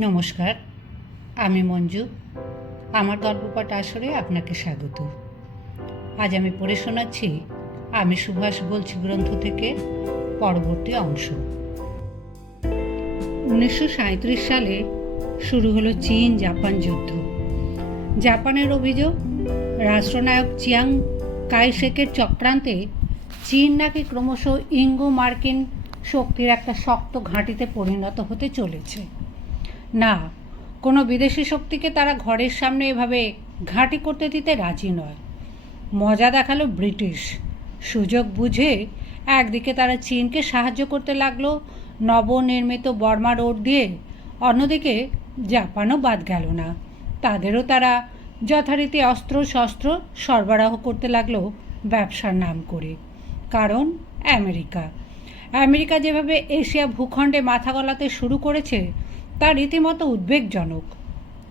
নমস্কার, আমি মঞ্জু। আমার গল্পপাঠ আসরে আপনাকে স্বাগত। আজ আমি পড়ে শোনাচ্ছি আমি সুভাষ বলছি গ্রন্থ থেকে পরবর্তী অংশ। উনিশশো সালে শুরু হলো চীন জাপান যুদ্ধ। জাপানের অভিযোগ, রাষ্ট্রনায়ক চিয়াং কাইশেকের চক্রান্তে চীন নাকি ক্রমশ ইঙ্গো মার্কিন শক্তির একটা শক্ত ঘাঁটিতে পরিণত হতে চলেছে। না, কোনো বিদেশি শক্তিকে তারা ঘরের সামনে এভাবে ঘাঁটি করতে দিতে রাজি নয়। মজা দেখাল ব্রিটিশ। সুযোগ বুঝে একদিকে তারা চীনকে সাহায্য করতে লাগল, নবনির্মিত বর্মা রোড দিয়ে, অন্যদিকে জাপানও বাদ গেল না। তাদেরও তারা যথারীতি অস্ত্র শস্ত্র সরবরাহ করতে লাগল ব্যবসার নাম করে। কারণ আমেরিকা। আমেরিকা যেভাবে এশিয়া ভূখণ্ডে মাথা গলাতে শুরু করেছে তা রীতিমতো উদ্বেগজনক।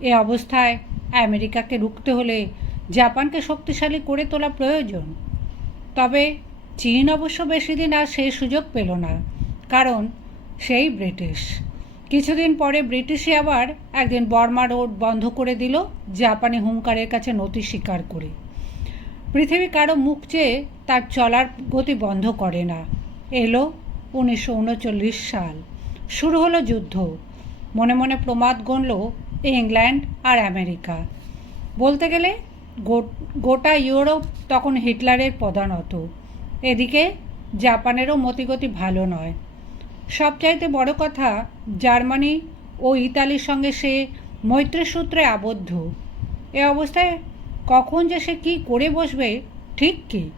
এ অবস্থায় আমেরিকাকে রুখতে হলে জাপানকে শক্তিশালী করে তোলা প্রয়োজন। তবে চীন অবশ্য বেশি দিন আর সেই সুযোগ পেল না, কারণ সেই ব্রিটিশ। কিছুদিন পরে ব্রিটিশই আবার একদিন বর্মা রোড বন্ধ করে দিল জাপানি হুঙ্কারের কাছে নতি স্বীকার করে। পৃথিবী কারও মুখ চেয়ে তার চলার গতি বন্ধ করে না। এলো উনিশশো উনচল্লিশ সাল। শুরু হলো যুদ্ধ। মনে মনে প্রমাদ গণল ইংল্যান্ড আর আমেরিকা। বলতে গেলে গোটা ইউরোপ তখন হিটলারের প্রধানত এদিকে, জাপানেরও মতিগতি ভালো নয়। সবচাইতে বড় কথা, জার্মানি ও ইতালির সঙ্গে সে মৈত্রী সূত্রে আবদ্ধ। এ অবস্থায় কখন যে সে কী করে বসবে, ঠিক কি?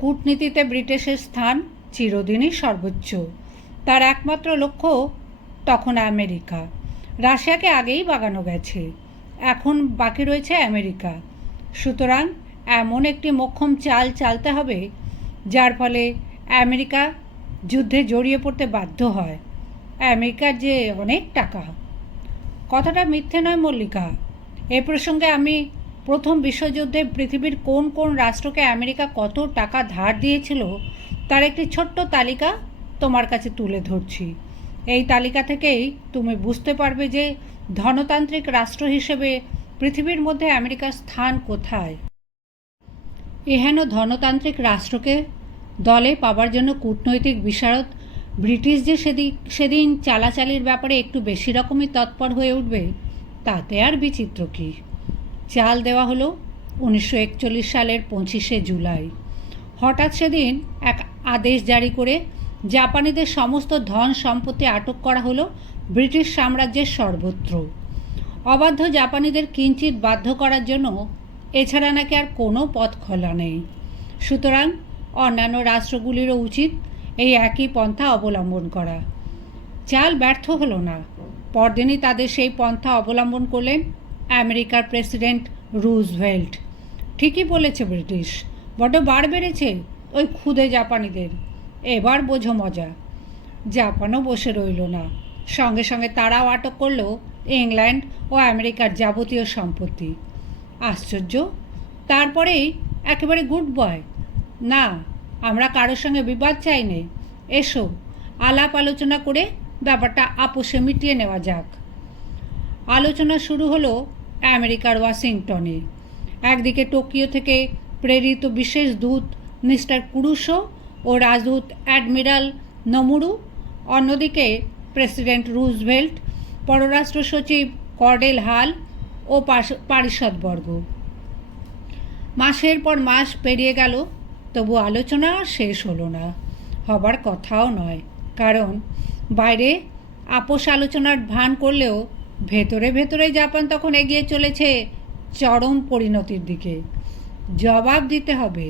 কূটনীতিতে ব্রিটিশের স্থান চিরদিনই সর্বোচ্চ। তার একমাত্র লক্ষ্য তখন আমেরিকা। রাশিয়াকে আগেই বাগানো গেছে। এখন বাকি রয়েছে আমেরিকা। সুতরাং এমন একটি মোক্ষম চাল চালতে হবে, যার ফলে আমেরিকা যুদ্ধে জড়িয়ে পড়তে বাধ্য হয়। আমেরিকার যে অনেক টাকা। কথাটা মিথ্যে নয় মল্লিকা। এ প্রসঙ্গে আমি প্রথম বিশ্বযুদ্ধে পৃথিবীর কোন কোন রাষ্ট্রকে আমেরিকা কত টাকা ধার দিয়েছিল, তার একটি ছোট্ট তালিকা তোমার কাছে তুলে ধরছি। এই তালিকা থেকেই তুমি বুঝতে পারবে যে ধনতান্ত্রিক রাষ্ট্র হিসেবে পৃথিবীর মধ্যে আমেরিকার স্থান কোথায়। এহেন ধনতান্ত্রিক রাষ্ট্রকে দলে পাবার জন্য কূটনৈতিক বিশারদ ব্রিটিশ যে সেদিন সেদিন চালাচালির ব্যাপারে একটু বেশি রকমই তৎপর হয়ে উঠবে, তাতে আর বিচিত্র কী? চাল দেওয়া হলো উনিশশো একচল্লিশ সালের পঁচিশে জুলাই। হঠাৎ সেদিন এক আদেশ জারি করে জাপানিদের সমস্ত ধন সম্পত্তি আটক করা হলো ব্রিটিশ সাম্রাজ্যের সর্বত্র। অবাধ্য জাপানিদের কিঞ্চিত বাধ্য করার জন্য এছাড়া নাকি আর কোনো পথ খোলা নেই। সুতরাং অন্যান্য রাষ্ট্রগুলিরও উচিত এই একই পন্থা অবলম্বন করা। চাল ব্যর্থ হলো না। পরদিনই তাদের সেই পন্থা অবলম্বন করলেন আমেরিকার প্রেসিডেন্ট রুজভেল্ট। ঠিকই বলেছে ব্রিটিশ। বড্ড বার বেড়েছে ওই ক্ষুদে জাপানিদের। এবার বোঝো মজা। জাপানও বসে রইল না। সঙ্গে সঙ্গে তারাও আটক করল ইংল্যান্ড ও আমেরিকার যাবতীয় সম্পত্তি। আশ্চর্য, তারপরেই একেবারে গুড বয়। না, আমরা কারোর সঙ্গে বিবাদ চাই নে। এসো, আলাপ আলোচনা করে ব্যাপারটা আপোষে মিটিয়ে নেওয়া যাক। আলোচনা শুরু হলো আমেরিকার ওয়াশিংটনে। একদিকে টোকিও থেকে প্রেরিত বিশেষ দূত মিস্টার কুরুশো ও রাজদূত অ্যাডমিরাল নমুরু, অন্যদিকে প্রেসিডেন্ট রুজভেল্ট, পররাষ্ট্র সচিব কর্ডেল হাল ও পারিষদবর্গ মাসের পর মাস পেরিয়ে গেল, তবু আলোচনা শেষ হলো না, হবার কথাও নয়, কারণ বাইরে আপোষ আলোচনার ভান করলেও ভেতরে ভেতরে জাপান তখন এগিয়ে চলেছে চরম পরিণতির দিকে। জবাব দিতে হবে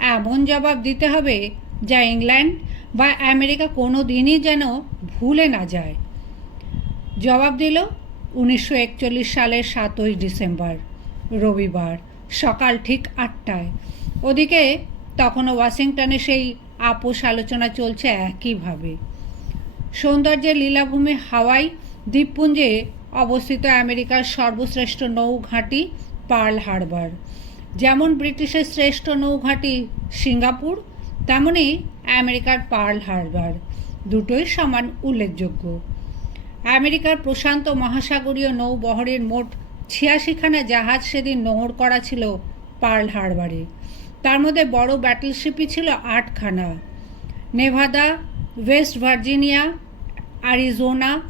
এমন জবাব দিতে হবে যা ইংল্যান্ড বা আমেরিকা কোনো দিনই যেন ভুলে না যায়। জবাব দিল উনিশশো একচল্লিশ সালের সাতই ডিসেম্বর, রবিবার, সকাল ঠিক আটটায়। ওদিকে তখনও ওয়াশিংটনে সেই আপোষ আলোচনা চলছে একইভাবে। সৌন্দর্যের লীলাভূমি হাওয়াই দ্বীপপুঞ্জে অবস্থিত আমেরিকার সর্বশ্রেষ্ঠ নৌঘাঁটি পার্ল হারবার। যেমন ব্রিটিশের শ্রেষ্ঠ নৌঘাঁটি সিঙ্গাপুর, তেমনি আমেরিকার পার্ল হারবার, দুটোই সমান উল্লেখযোগ্য। আমেরিকার প্রশান্ত মহাসাগরীয় নৌবহরের মোট ছিয়াশিখানা জাহাজ সেদিন নোঙর করা ছিল পার্ল হারবারে। তার মধ্যে বড় ব্যাটেলশিপই ছিল আটখানা। Nevada, West Virginia, Arizona,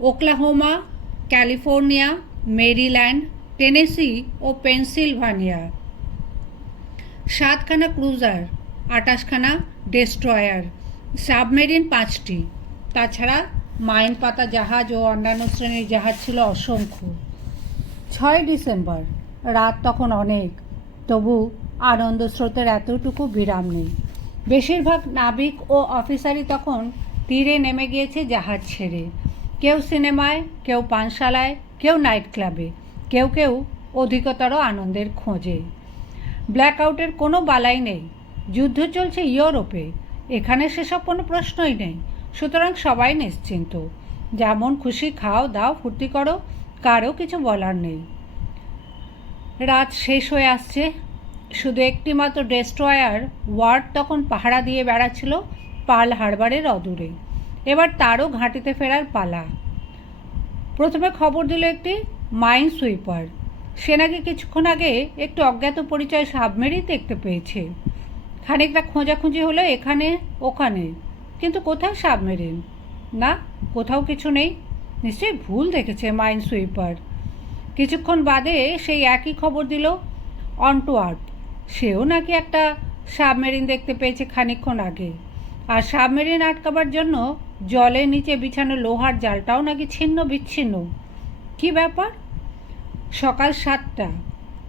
Oklahoma, California, Maryland, Tennessee ও পেনসিলভানিয়া। সাতখানা ক্রুজার, আটাশখানা ডেস্ট্রয়ার, সাবমেরিন পাঁচটি। তাছাড়া মাইন পাতা জাহাজ ও অন্যান্য শ্রেণির জাহাজ ছিল অসংখ্য। ছয় ডিসেম্বর, রাত তখন অনেক, তবু আনন্দ স্রোতের এতটুকু বিরাম নেই। বেশিরভাগ নাবিক ও অফিসারই তখন তীরে নেমে গিয়েছে জাহাজ ছেড়ে। কেউ সিনেমায়, কেউ পানশালায়, কেউ নাইট ক্লাবে কেউ কেউ অধিকতর আনন্দের খোঁজে। ব্ল্যাকআউটের কোনো বালাই নেই। যুদ্ধ চলছে ইউরোপে। এখানে সেসব কোনো প্রশ্নই নেই। সুতরাং সবাই নিশ্চিন্ত। যেমন খুশি খাও, দাও, ফুর্তি করো কারও কিছু বলার নেই। রাত শেষ হয়ে আসছে। শুধু একটি মাত্র ডেস্ট্রয়ার ওয়ার্ড তখন পাহারা দিয়ে বেড়াচ্ছিল পাল হারবারের অদূরে। এবার তারও ঘাঁটিতে ফেরার পালা। প্রথমে খবর দিল একটি মাইন সুইপার সে নাকি কিছুক্ষণ আগে একটু অজ্ঞাত পরিচয় সাবমেরিন দেখতে পেয়েছে। খানিকটা খোঁজাখুঁজি হলো এখানে, ওখানে। কিন্তু কোথায় সাবমেরিন? না, কোথাও কিছু নেই। নিশ্চয়ই ভুল দেখেছে মাইন সুইপার। কিছুক্ষণ বাদে সেই একই খবর দিল অন্টওয়ার্প। সেও নাকি একটা সাবমেরিন দেখতে পেয়েছে খানিকক্ষণ আগে। আর সাবমেরিন আটকাবার জন্য জলের নিচে বিছানো লোহার জালটাও নাকি ছিন্ন বিচ্ছিন্ন কি ব্যাপার? সকাল সাতটা।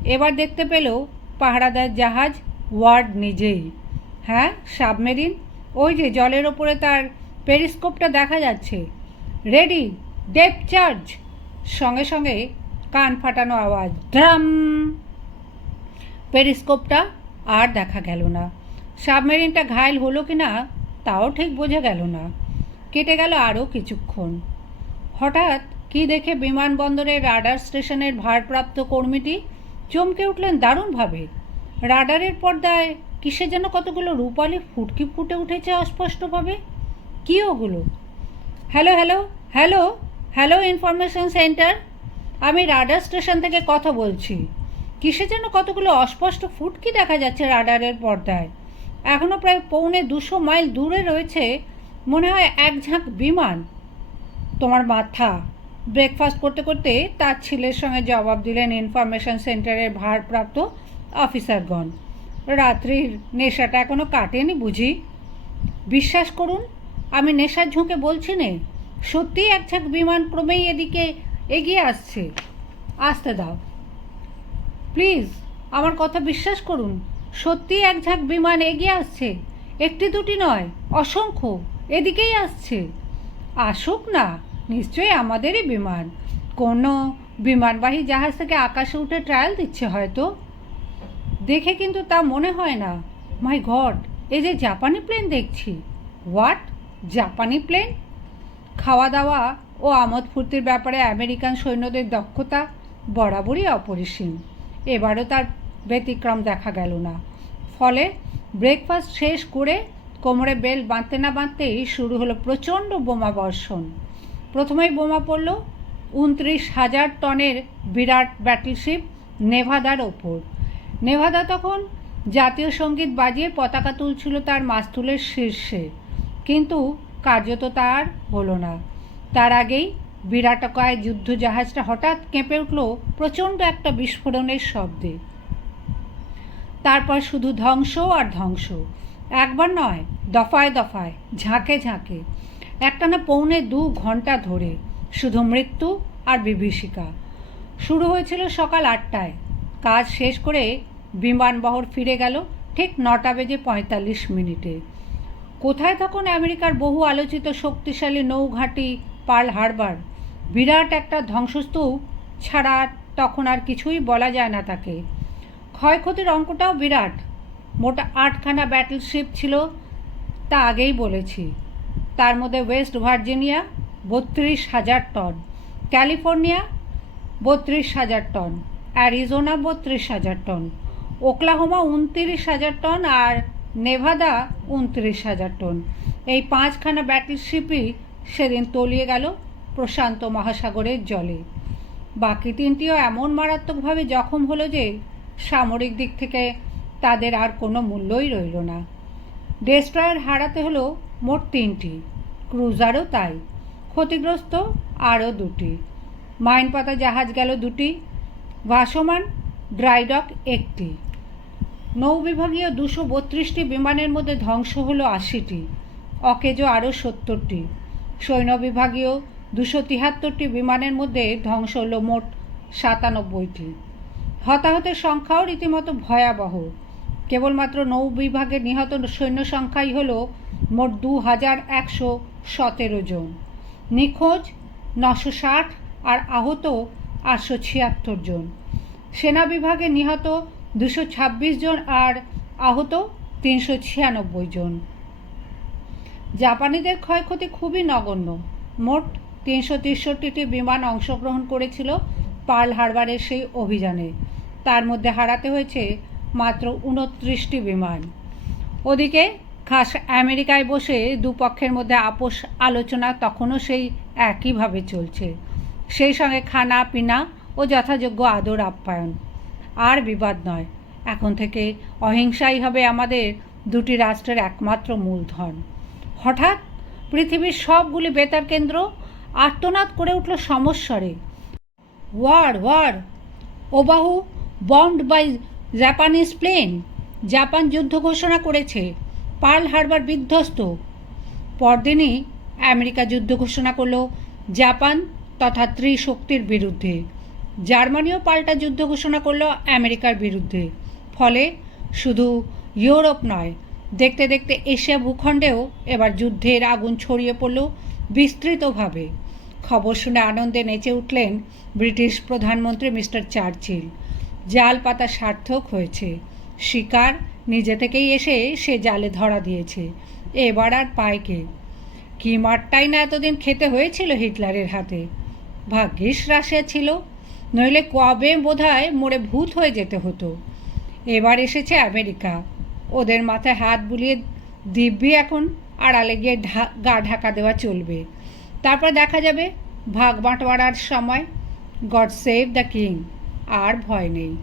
এবার দেখতে পেল পাহারাদার জাহাজ ওয়ার্ড নিজেই। হ্যাঁ সাবমেরিন? ওই যে জলের ওপরে তার পেরিস্কোপটা দেখা যাচ্ছে। Ready, depth charge. সঙ্গে সঙ্গে কান ফাটানো আওয়াজ, ড্রাম। পেরিস্কোপটা আর দেখা গেল না। সাবমেরিনটা ঘায়ল হলো কি না, তাও ঠিক বোঝা গেল না। কেটে গেল আরও কিছুক্ষণ। হঠাৎ কি দেখে বিমানবন্দরের রাডার স্টেশনের ভারপ্রাপ্ত কর্মীটি চমকে উঠলেন দারুণভাবে। রাডারের পর্দায় কিসে যেন কতগুলো রূপালি ফুটকি ফুটে উঠেছে অস্পষ্টভাবে? কী ওগুলো? Hello hello hello hello, information centre. আমি রাডার স্টেশন থেকে কথা বলছি। কিসে যেন কতগুলো অস্পষ্ট ফুটকি দেখা যাচ্ছে রাডারের পর্দায়। এখনও প্রায় পৌনে দুশো মাইল দূরে রয়েছে, মনে হয়, এক ঝাঁক বিমান। তোমার মাথা ব্রেকফাস্ট করতে করতে তার ছেলের সঙ্গে জবাব দিলেন ইনফরমেশন সেন্টারের ভারপ্রাপ্ত অফিসারগণ রাত্রির নেশাটা এখনও কাটেনি বুঝি? বিশ্বাস করুন, আমি নেশার ঝুঁকে বলছি নে। সত্যিই এক ঝাঁক বিমান ক্রমেই এদিকে এগিয়ে আসছে। আসতে দাও। প্লিজ আমার কথা বিশ্বাস করুন সত্যিই এক ঝাঁক বিমান এগিয়ে আসছে। একটি দুটি নয়, অসংখ্য, এদিকেই আসছে। আসুক না। নিশ্চয়ই আমাদেরই বিমান। কোনো বিমানবাহী জাহাজ থেকে আকাশে উঠে ট্রায়াল দিচ্ছে হয়তো। দেখে কিন্তু তা মনে হয় না। মাই গড এই যে জাপানি প্লেন দেখছি। হোয়াট জাপানি প্লেন খাওয়া দাওয়া ও আমোদ ফুর্তির ব্যাপারে আমেরিকান সৈন্যদের দক্ষতা বরাবরই অপরিসীম। এবারও তার ব্যতিক্রম দেখা গেল না। ফলে ব্রেকফাস্ট শেষ করে কোমরে বেল বাঁধতে না বাঁধতেই শুরু হলো প্রচণ্ড বোমা বর্ষণ। প্রথমেই বোমা পড়ল উনত্রিশ হাজার টনের বিরাট ব্যাটলশিপ নেভাদার ওপর। নেভাদা তখন জাতীয় সংগীত বাজিয়ে পতাকা তুলছিল তার মাস্তুলের শীর্ষে। কিন্তু কার্যত তার হলো না। তার আগেই বিরাটকায় যুদ্ধ জাহাজটা হঠাৎ কেঁপে উঠল প্রচণ্ড একটা বিস্ফোরণের শব্দে। তারপর শুধু ধ্বংস আর ধ্বংস। একবার নয়, দফায় দফায়, ঝাঁকে ঝাঁকে। একটানা পৌনে দু ঘণ্টা ধরে, শুধু মৃত্যু আর বিভীষিকা। শুরু হয়েছিল সকাল আটটায়। কাজ শেষ করে বিমানবহর ফিরে গেল ঠিক নটা বেজে পঁয়তাল্লিশ মিনিটে। কোথায় তখন আমেরিকার বহু আলোচিত শক্তিশালী নৌঘাঁটি পার্ল হারবার? বিরাট একটা ধ্বংসস্তূপ ছাড়া তখন আর কিছুই বলা যায় না তাকে। ক্ষয়ক্ষতির অঙ্কটাও বিরাট। মোটা আটখানা ব্যাটেলশিপ ছিল, তা আগেই বলেছি। তার মধ্যে ওয়েস্ট ভার্জিনিয়া বত্রিশ হাজার টন, ক্যালিফোর্নিয়া বত্রিশ হাজার টন, অ্যারিজোনা বত্রিশ হাজার টন, ওকলাহোমা উনত্রিশ হাজার টন আর নেভাদা উনত্রিশ হাজার টন। এই পাঁচখানা ব্যাটেলশিপই সেদিন তলিয়ে গেল প্রশান্ত মহাসাগরের জলে। বাকি তিনটিও এমন মারাত্মকভাবে জখম হলো যে সামরিক দিক থেকে তাদের আর কোনো মূল্যই রইল না। ডেস্ট্রয়ার হারাতে হলো মোট তিনটি। ক্রুজারও তাই। ক্ষতিগ্রস্ত আরও দুটি। মাইন পাতা জাহাজ গেল দুটি। ভাসমান ড্রাইডক একটি। নৌবিভাগীয় দুশো বত্রিশটি বিমানের মধ্যে ধ্বংস হলো আশিটি। অকেজো আরও সত্তরটি। সৈন্য বিভাগীয় দুশো তিয়াত্তরটি বিমানের মধ্যে ধ্বংস হলো মোট সাতানব্বইটি। হতাহতের সংখ্যাও রীতিমতো ভয়াবহ। কেবলমাত্র নৌ বিভাগের নিহত সৈন্য সংখ্যাই হল মোট দু হাজার একশো সতেরো জন। নিখোঁজ নশো ষাট আর আহত আটশো ছিয়াত্তর জন। সেনা বিভাগে নিহত দুশো ছাব্বিশ জন আর আহত তিনশো ছিয়ানব্বই জন। জাপানিদের ক্ষয়ক্ষতি খুবই নগণ্য। মোট তিনশো তেষট্টিটি বিমান অংশগ্রহণ করেছিল পার্ল হারবারের সেই অভিযানে। তার মধ্যে হারাতে হয়েছে মাত্র উনত্রিশটি বিমান। ওদিকে খাস আমেরিকায় বসে দুপক্ষের মধ্যে আপোষ আলোচনা তখনও সেই একইভাবে চলছে। সেই সঙ্গে খানা, পিনা ও যথাযোগ্য আদর আপ্যায়ন। আর বিবাদ নয়। এখন থেকে অহিংসাই হবে আমাদের দুটি রাষ্ট্রের একমাত্র মূলধন। হঠাৎ পৃথিবীর সবগুলি বেতার কেন্দ্র আর্তনাদ করে উঠল সমস্বরে। War war. Oahu bombed by Japanese plane. Japan যুদ্ধ ঘোষণা করেছে। পার্ল হারবার বিধ্বস্ত। পরদিনই আমেরিকা যুদ্ধ ঘোষণা করল, জাপান তথা ত্রিশক্তির বিরুদ্ধে। জার্মানিও পাল্টা যুদ্ধ ঘোষণা করল আমেরিকার বিরুদ্ধে। ফলে শুধু ইউরোপ নয়, দেখতে দেখতে এশিয়া ভূখণ্ডেও এবার যুদ্ধের আগুন ছড়িয়ে পড়ল বিস্তৃতভাবে। খবর শুনে আনন্দে নেচে উঠলেন ব্রিটিশ প্রধানমন্ত্রী মিস্টার চার্চিল। জাল পাতা সার্থক হয়েছে, শিকার নিজে থেকেই এসে সে জালে ধরা দিয়েছে। এবার আর পায় কে? কি মারটাই না এতদিন খেতে হয়েছিল হিটলারের হাতে? ভাগ্যিস রাশিয়া ছিল, নইলে কবে বোধহয় মোড়ে ভূত হয়ে যেতে হতো। এবার এসেছে আমেরিকা। ওদের মাথায় হাত বুলিয়ে দিব্যি এখন আড়ালে গিয়ে ঢা, গা ঢাকা দেওয়া চলবে। তারপর দেখা যাবে ভাগ বাঁটোয়ারার সময়। গড সেভ দ্য কিং, আর ভয় নেই।